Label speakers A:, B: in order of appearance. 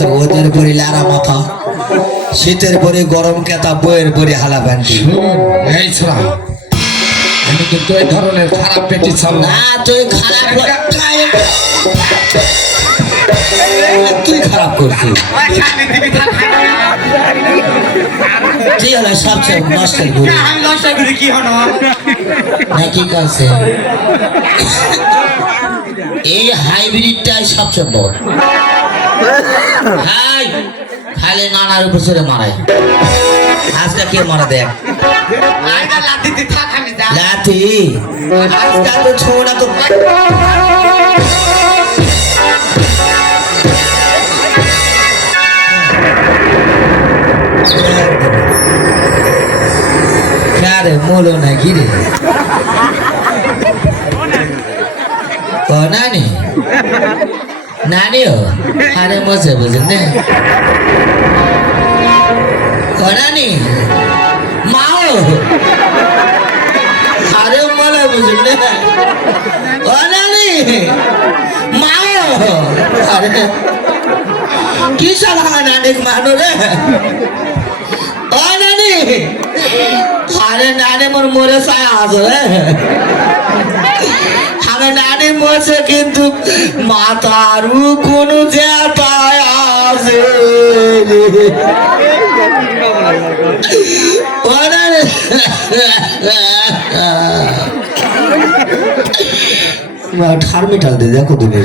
A: আছে ওদের পরে লারা মাথা। শীতের পরে গরম কেতা বইয়ের পরে হালা প্যান্টি
B: শুন, এই ছোড়া। আমি কিন্তু এই ধরনের খারাপ পেটি চাল না।
A: তুই খারাপ তুই খারাপ করছিস। কি হলো সবচেয়ে নষ্টের গুরু
C: আমি দশটা করে কি হলো?
A: না কি কাছে এই হাইব্রিডটাই সবচেয়ে বড়। খালি নানার উপর ছেড়ে মারাই আজকে কে মারা দেখ লাথি আজকাল তো ছোড়া মোলো না কি রে? ও নানি? নানি ও আরে মজা বুঝেন না। ও নানি, মাও? আরে मला বুঝুন না। ও নানি, মাও? আরে, কি সালা নানি মানো রে? ও নানি, আরে নানি মোর মরে চায় আজ রে। নানি মশা কিন্তু মাথারু কোনো জ্যাঠায় আছে। ঠার্মিটাল দিয়ে দেখো তুমি